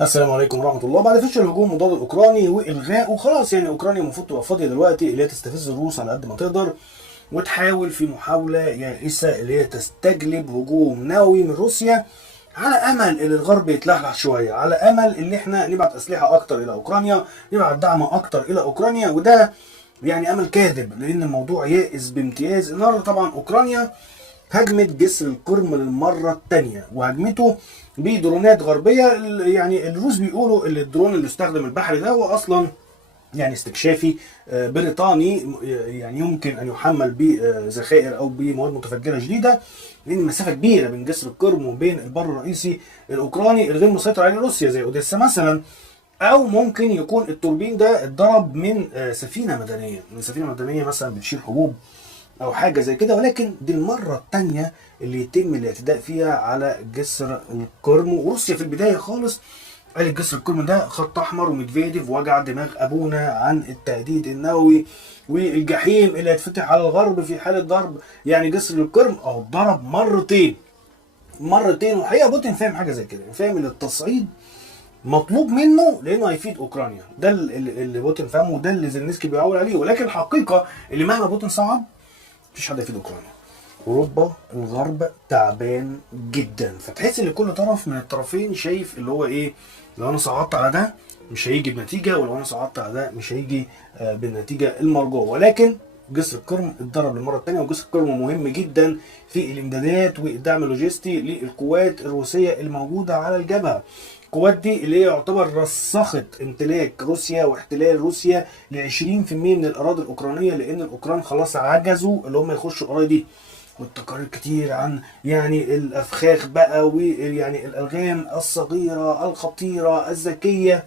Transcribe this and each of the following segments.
السلام عليكم ورحمة الله. بعد فشل الهجوم المضاد الأوكراني وإلغاء وخلاص، يعني أوكرانيا المفروض تبقى فاضية دلوقتي اللي هي تستفز الروس على قد ما تقدر، وتحاول في محاولة يائسة اللي هي تستجلب هجوم نووي من روسيا، على أمل إن الغرب يتلحلح شوية، على أمل إن إحنا نبعت أسلحة أكتر إلى أوكرانيا، نبعت دعم أكتر إلى أوكرانيا. وده يعني أمل كاذب، لأن الموضوع يائس بامتياز. النهارده طبعا أوكرانيا هجمت جسر القرم للمرة الثانية، وهجمته بدرونات غربية. يعني الروس بيقولوا ان الدرون اللي استخدم البحري ده هو اصلا يعني استكشافي بريطاني، يعني يمكن ان يحمل بذخائر او بمواد متفجره جديده، لان المسافه كبيره بين جسر القرم وبين البر الرئيسي الاوكراني الغير مسيطر عليه روسيا زي اوديسا مثلا. او ممكن يكون التوربين ده اتضرب من سفينه مدنيه مثلا بتشيل حبوب او حاجه زي كده. ولكن دي المره الثانيه اللي يتم الاعتداء فيها على جسر القرم. وروسيا في البدايه خالص قالت جسر القرم ده خط احمر، وميدفيديف وجع دماغ ابونا عن التهديد النووي والجحيم اللي هيتفتح على الغرب في حاله ضرب يعني جسر القرم. او ضرب مرتين. والحقيقه بوتين فاهم حاجه زي كده، فاهم ان التصعيد مطلوب منه لانه هيفيد اوكرانيا. ده اللي بوتين فاهمه، وده اللي زيلينسكي بيعول عليه. ولكن الحقيقه اللي مهما بوتين صعد مفيش حد هيفيد اوكرانيا. اوروبا الغرب تعبان جدا، فتحس ان كل طرف من الطرفين شايف اللي هو ايه، لو انا صعدت على ده مش هيجي بنتيجه، ولو انا صعدت على ده مش هيجي بالنتيجه المرجوه. ولكن جسر القرم اتضرب للمره الثانيه، وجسر القرم مهم جدا في الامدادات والدعم اللوجستي للقوات الروسيه الموجوده على الجبهه. القوات دي اللي هي يعتبر رسخت امتلاك روسيا واحتلال روسيا ل 20% من الاراضي الاوكرانيه، لان الاوكران خلاص عجزوا اللي هم يخشوا الاراضي دي. والتقارير كتير عن يعني الافخاخ بقى، ويعني الالغام الصغيره الخطيره الذكيه،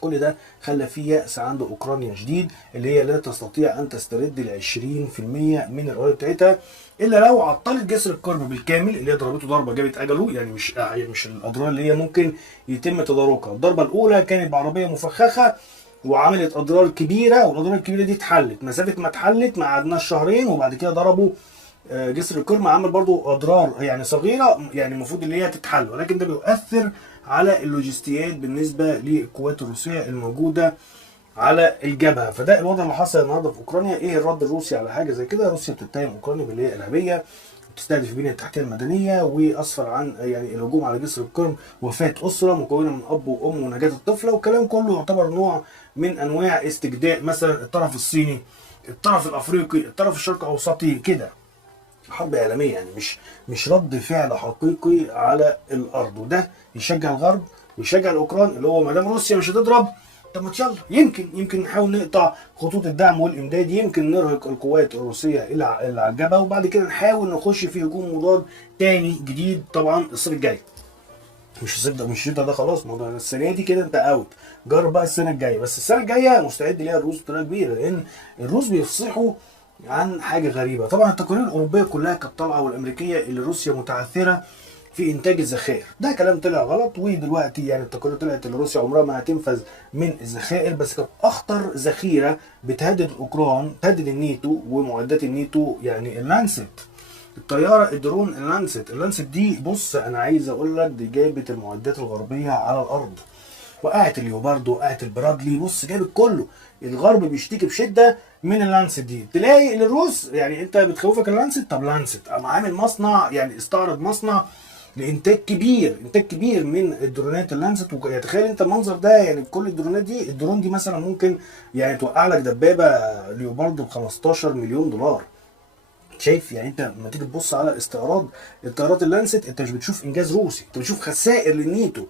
كل ده خلى فيه يأس عند أوكرانيا شديد، اللي هي لا تستطيع أن تسترد ال 20% من الأراضي بتاعتها إلا لو عطلت جسر القرم بالكامل، اللي هي ضربته ضربة جابت أجله. يعني مش الأضرار اللي هي ممكن يتم تداركها. الضربة الأولى كانت بعربية مفخخة وعملت أضرار كبيرة، والأضرار الكبيرة دي اتحلت. مسافة ما اتحلت ما قعدناش شهرين وبعد كده ضربوا جسر القرم، عمل برضو اضرار يعني صغيره، يعني المفروض ان هي تتحل، ولكن ده بيؤثر على اللوجستيات بالنسبه للقوات الروسيه الموجوده على الجبهه. فده الوضع اللي حصل النهارده في اوكرانيا. ايه الرد الروسي على حاجه زي كده؟ روسيا بتتهم اوكرانيا باللي هي ارهابيه، بتستهدف البنيه التحتيه المدنيه، واسفر عن يعني الهجوم على جسر القرم وفاه اسره مكونه من اب وام ونجاه الطفله. والكلام كله يعتبر نوع من انواع استجداء مثلا الطرف الصيني، الطرف الافريقي، الطرف الشرق اوسطي كده. حرب اعلاميه، يعني مش رد فعل حقيقي على الارض. وده يشجع الغرب ويشجع الاوكران اللي هو ما دام روسيا مش هتضرب، طب ما يلا يمكن نحاول نقطع خطوط الدعم والامداد، يمكن نرهق القوات الروسيه اللي على الجبهه، وبعد كده نحاول نخش في هجوم مضاد تاني جديد طبعا الصيف الجاي. مش الصيف ده، مش الشتاء ده، خلاص موضوع السنه دي كده انت اوت. جرب بقى السنه الجايه. بس السنه الجايه مستعد ليها الروس بطريقه كبيره، لان الروس بيفصحوا عن حاجه غريبه. طبعا التقارير الاوروبيه كلها كانت طالعه، والامريكيه، اللي روسيا متعثره في انتاج الذخائر. ده كلام طلع غلط. ودلوقتي يعني التقارير طلعت ان روسيا عمرها ما هتنفذ من الذخائر. بس كانت اخطر ذخيره بتهدد اوكران، تهدد الناتو ومعدات الناتو، يعني اللانست، الطياره الدرون اللانست دي. بص انا عايز اقول لك دي جابت المعدات الغربيه على الارض، وقعت اليوباردو، وقعت البرادلي، بص جابت كله. الغرب بيشتكي بشده من اللانست دي. تلاقي الروس يعني انت بتخوفك اللانست، طب لانست قام عامل مصنع، يعني استعرض مصنع لانتاج كبير، انتاج كبير من الدرونات اللانست. يعني تخيل انت المنظر ده، يعني كل الدرونات دي، الدرون دي مثلا ممكن يعني توقع لك دبابه ليوباردو ب 15 مليون دولار. شايف؟ يعني انت لما تيجي تبص على استعراض الطيارات اللانست، انت مش بتشوف انجاز روسي، انت بتشوف خسائر للنيتو.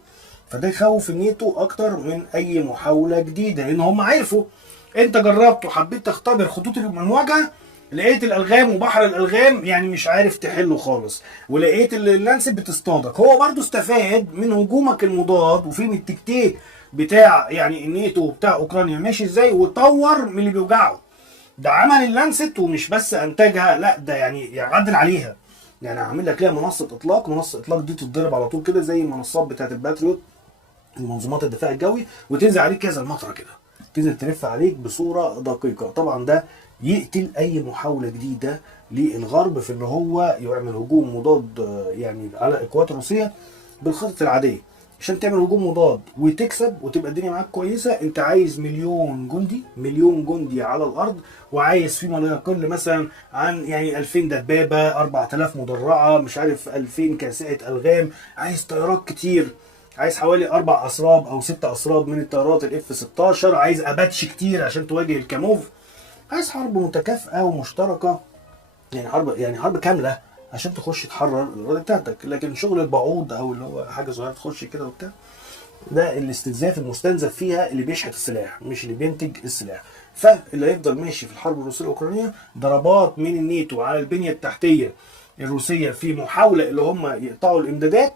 فده يخوف النيتو اكتر من اي محاوله جديده، لان هم عرفوا انت جربت وحبيت تختبر خطوط المواجهه، لقيت الالغام وبحر الالغام يعني مش عارف تحله خالص، ولقيت اللانست بتصطادك. هو برضو استفاد من هجومك المضاد وفهم التكتيك بتاع يعني النيتو بتاع اوكرانيا ماشي ازاي، وطور من اللي بيوجعه. ده عمل اللانست ومش بس انتجها، لا ده يعني عدل عليها. يعني هعمل لك ليها منصه اطلاق، منصه اطلاق دي تتضرب على طول كده زي المنصات بتاعت الباتريوت ومنظومات الدفاع الجوي، وتنزل عليك كذا المطره كده، تنزل تلف عليك بصوره دقيقه. طبعا ده يقتل اي محاوله جديده للغرب في ان هو يعمل هجوم مضاد يعني على القوات الروسيه بالخطط العاديه. عشان تعمل هجوم مضاد وتكسب وتبقى الدنيا معاك كويسه، انت عايز مليون جندي، مليون جندي على الارض، وعايز فيما لا يقل مثلا عن يعني 2000 دبابه، 4000 مدرعه، مش عارف 2000 كاسحه الغام، عايز طيارات كتير، عايز حوالي 4 اسراب او 6 اسراب من الطيارات الاف 16، عايز اباتش كتير عشان تواجه الكاموف، عايز حرب متكافئه ومشتركه، يعني حرب كامله عشان تخش تحرر الاراضي بتاعتك. لكن شغل البعوض او اللي هو حاجه صغيره تخش كده وبتاع، ده الاستنزاف المستنزف فيها اللي بيشحت السلاح مش اللي بينتج السلاح. فاللي هيفضل ماشي في الحرب الروسيه الاوكرانيه ضربات من الناتو على البنيه التحتيه الروسيه في محاوله اللي هم يقطعوا الامدادات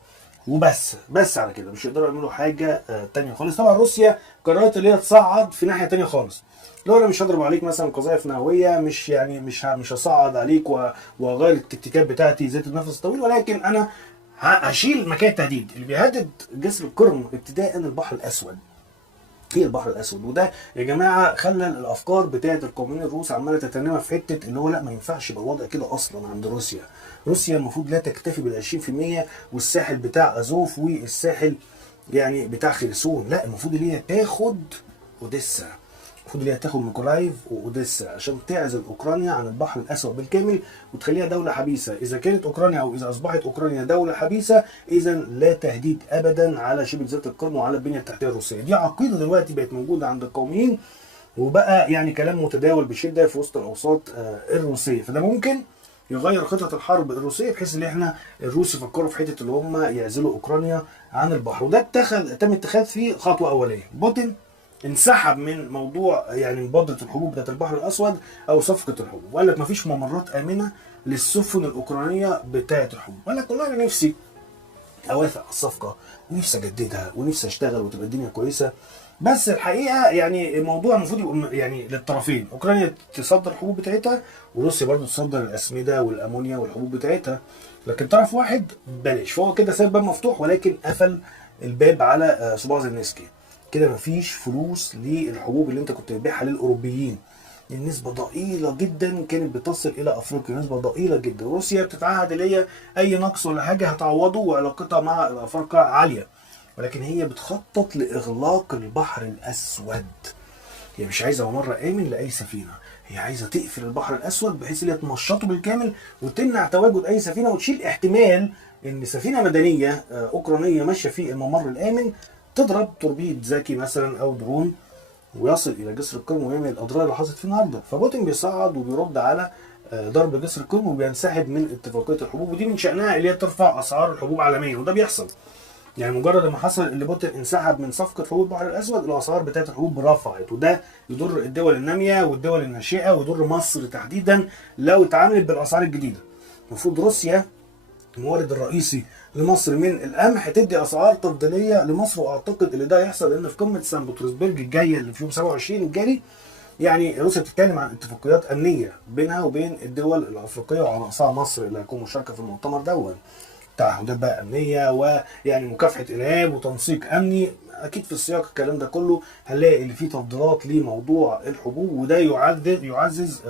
وبس. بس على كده مش يقدروا يعملوا حاجه تانية خالص. طبعا روسيا قررت اللي هي تصعد في ناحيه تانية خالص. لو انا مش هضرب عليك مثلا قذائف نوويه، مش يعني مش هصعد عليك واغير التكتيكات بتاعتي ذات النفس الطويل، ولكن انا هشيل مكان التهديد اللي بيهدد جسر القرم ابتداء البحر الاسود. هي البحر الاسود، وده يا جماعه خلى الافكار بتاعه القوميين الروس عماله تتنمى في حته اللي هو لا، ما ينفعش يبقى الوضع كده اصلا عند روسيا. روسيا المفروض لا تكتفي بال 20% والساحل بتاع ازوف والساحل يعني بتاع خرسون، لا، المفروض اللي هي تاخد اوديسا، المفروض اللي هي تاخد ميكولايف واوديسا عشان تعزل اوكرانيا عن البحر الاسود بالكامل وتخليها دوله حبيسه. اذا كانت اوكرانيا او اذا اصبحت اوكرانيا دوله حبيسه، اذا لا تهديد ابدا على شبه جزيره القرم وعلى البنيه التحتيه الروسيه. دي عقيده دلوقتي بقت موجوده عند القوميين، وبقى يعني كلام متداول بشده في وسط الاوساط الروسيه. فده ممكن يغير خطط الحرب الروسيه بحيث ان احنا الروس يفكروا في حته اللي هم يعزلوا اوكرانيا عن البحر. وده تم اتخاذ فيه خطوه اوليه. بوتين انسحب من موضوع يعني مبادره الحبوب بتاعت البحر الاسود او صفقه الحبوب، وقال لك مفيش ممرات امنه للسفن الاوكرانيه بتاعت الحبوب. قال لك والله انا نفسي اوافق على الصفقه ونفسي اجددها ونفسي اشتغل وتبقى الدنيا كويسه، بس الحقيقه يعني الموضوع المفروض يبقى يعني للطرفين، اوكرانيا تصدر الحبوب بتاعتها وروسيا برضو تصدر الاسمده والامونيا والحبوب بتاعتها، لكن طرف واحد بلاش. فهو كده ساب باب مفتوح ولكن قفل الباب على صباع زيلينسكي. كده مفيش فلوس للحبوب اللي انت كنت بتبيعها للاوروبيين. النسبة ضئيلة جدا كانت بتصل إلى أفريقيا، نسبة ضئيلة جدا. روسيا بتتعهد اللي هي أي نقص ولا حاجة هتعوضه وعلاقتها مع الأفارقة عالية، ولكن هي بتخطط لإغلاق البحر الأسود. هي مش عايزة ممر آمن لأي سفينة، هي عايزة تقفل البحر الأسود بحيث إن هي تمشطه بالكامل وتمنع تواجد أي سفينة، وتشيل احتمال إن سفينة مدنية أوكرانية ماشية في الممر الآمن تضرب توربيد ذكي مثلا أو درون ويصل الى جسر القرم ويعمل الاضرار اللي حصلت فيه النهارده. فبوتين بيصعد وبيرد على ضرب جسر القرم وبينسحب من اتفاقيه الحبوب، ودي من شانها اللي هي ترفع اسعار الحبوب عالميا، وده بيحصل. يعني مجرد ما حصل اللي بوتين انسحب من صفقه حبوب البحر الاسود، الاسعار بتاعت الحبوب رفعت، وده يضر الدول الناميه والدول الناشئه ويضر مصر تحديدا لو اتعاملت بالاسعار الجديده. المفروض روسيا المورد الرئيسي لمصر من القمح تدي اسعار تفضيليه لمصر، واعتقد ان ده هيحصل لان في قمه سان بطرسبرج الجايه اللي في يوم 27 الجاري يعني روسيا بتتكلم عن اتفاقيات امنيه بينها وبين الدول الافريقيه وعلى راسها مصر اللي هتكون مشاركه في المؤتمر دوت. تعهدات بقى امنيه ويعني مكافحه ارهاب وتنسيق امني، اكيد في السياق الكلام ده كله هنلاقي اللي فيه تفضيلات لموضوع الحبوب، وده يعزز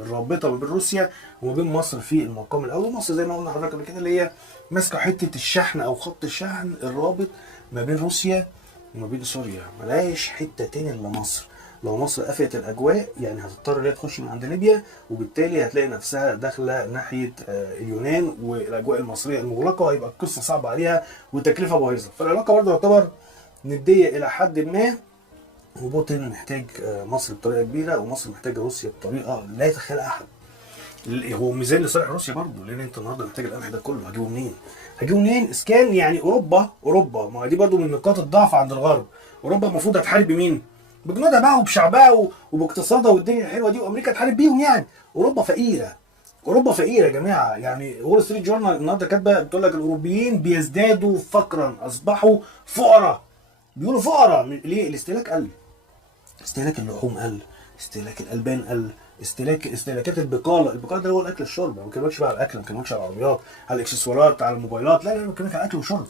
الرابطه ما بين روسيا وما بين مصر في المقام الاول. مصر زي ما قلنا لحضرتك قبل كده اللي هي ماسكه حته الشحن او خط الشحن الرابط ما بين روسيا وما بين سوريا، ملهاش حته تاني الا مصر. لو مصر قفلت الاجواء يعني هتضطر ان هي تخش من عند ليبيا، وبالتالي هتلاقي نفسها داخله ناحيه اليونان والاجواء المصريه المغلقه، وهيبقى القصه صعبه عليها والتكلفه بايظه. فالعلاقه برضه تعتبر نديه الى حد ما، وبوتين محتاج مصر بطريقه كبيره، ومصر محتاجه روسيا بطريقه لا يتخيلها احد. هو ميزان لصالح روسيا برضه، لان انت النهارده محتاج القمح ده كله، هجيبه منين؟ هجيبه منين؟ اسكان يعني اوروبا ما دي برضه من نقاط الضعف عند الغرب. اوروبا المفروض هتحارب بمين؟ بجنودها بقى وبشعبها وباقتصادها والدنيا الحلوه دي، وامريكا تحارب بيهم يعني. اوروبا فقيره، اوروبا فقيره يا جماعه. يعني وول ستريت جورنال النهارده كاتبه بتقول لك الاوروبيين بيزدادوا فقرا، اصبحوا فقراء. بيقولوا فقراء ليه؟ الاستهلاك قل، استهلاك اللحوم قل، استهلاك الالبان قل، استهلاكات البقاله ده هو الاكل الشرب. ما بكلمكش بقى على الاكل، ما بكلمكش على العربيات، على الاكسسوارات، على الموبايلات، لا انا بكلمك على الاكل والشرب.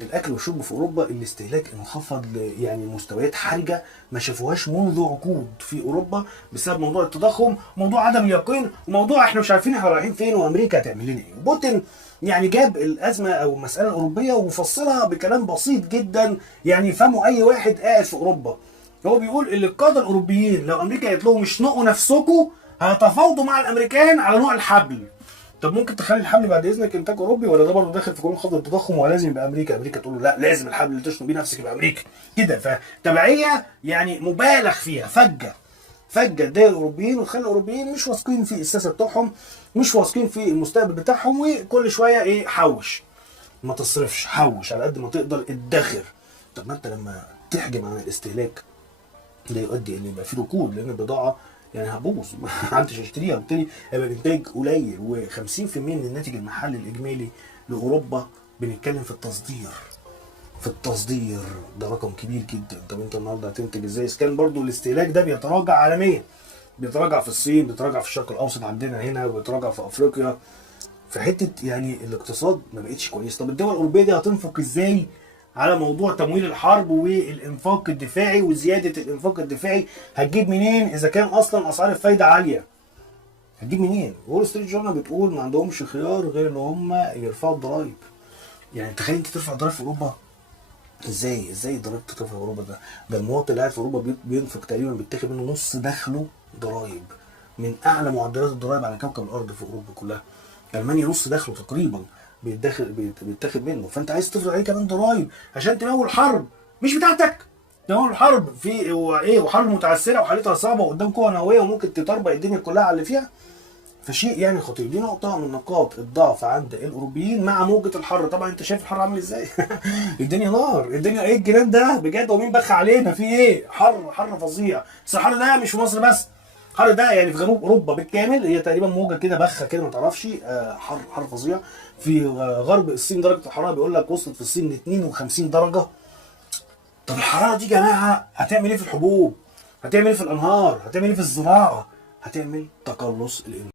الاكل والشرب في اوروبا الاستهلاك انخفض يعني مستويات حرجه ما شافوهاش منذ عقود في اوروبا، بسبب موضوع التضخم، موضوع عدم اليقين، وموضوع احنا مش عارفين احنا رايحين فين وامريكا هتعمل لنا ايه. بوتين يعني جاب الازمه او المساله الاوروبيه وفصلها بكلام بسيط جدا يعني يفهمه اي واحد قاعد في اوروبا. هو بيقول ان القاده الاوروبيين لو امريكا قالت لهم اشنقوا نفسكم هيتفاوضوا مع الامريكان على نوع الحبل. طب ممكن تخلي الحبل بعد اذنك انتاج اوروبي، ولا ده برضه داخل في قانون خفض التضخم ولازم يبقى امريكا؟ امريكا تقول له لا، لازم الحبل اللي تشنق بيه نفسك يبقى امريكا كده. فتبعيه يعني مبالغ فيها، فجه الدول الاوروبيين، وتخلي الاوروبيين مش واثقين في السياسه بتاعهم، مش واثقين في المستقبل بتاعهم، وكل شويه ايه، حوش ما تصرفش، حوش على قد ما تقدر، ادخر. طب ما انت لما تحجم عن الاستهلاك ده يؤدي ان يبقى في ركود، لان البضاعه يعني هتبوظ ما حدش يشتريها، وبالتالي هيبقى الانتاج قليل. و50% من الناتج المحلي الاجمالي لاوروبا بنتكلم في التصدير. ده رقم كبير جدا. طب انت النهارده هتنتج ازاي؟ اذا كان برضه الاستهلاك ده بيتراجع عالميا، بيتراجع في الصين، بيتراجع في الشرق الاوسط عندنا هنا، بيتراجع في افريقيا، في حته يعني الاقتصاد ما بقتش كويس. طب الدول الاوروبيه دي هتنفق ازاي على موضوع تمويل الحرب والانفاق الدفاعي وزياده الانفاق الدفاعي؟ هتجيب منين اذا كان اصلا اسعار الفايده عاليه؟ هتجيب منين؟ وول ستريت جورنال بتقول ما عندهمش خيار غير ان هم يرفعوا الضرايب. يعني تخيل انت ترفع ضرايب في اوروبا، ازاي الضرايب ترفع في اوروبا؟ ده المواطن اللي قاعد في اوروبا بينفق تقريبا، بيتاخد منه نص دخله ضرايب، من اعلى معدلات الضرايب على كوكب الارض في اوروبا كلها. المانيا نص دخله تقريبا بيتاخد منه، فانت عايز تفرض عليه كمان ضرايب عشان تمول حرب مش بتاعتك، تمول حرب في وحرب متعثره وحالتها صعبه وقدام قوه نوويه وممكن تطربق الدنيا كلها على اللي فيها. فشيء يعني خطير. دي نقطة من نقاط الضعف عند الأوروبيين مع موجة الحر. طبعا أنت شايف الحر عامل إزاي؟ الدنيا نار، الدنيا إيه الجنان ده بجد؟ ومين بخ علينا؟ في إيه؟ حر فظيع. بس الحر ده مش في مصر بس، الحر ده يعني في جنوب أوروبا بالكامل، هي تقريبا موجة كده بخة كده ما تعرفش. حر فظيع. في غرب الصين درجة الحرارة بيقول لك وصلت في الصين ل 52 درجة. طب الحرارة دي يا جماعة هتعمل إيه في الحبوب؟ هتعمل إيه في الأنهار؟ هتعمل إيه في الزراعة؟ هتعمل تقلص الإنتاج.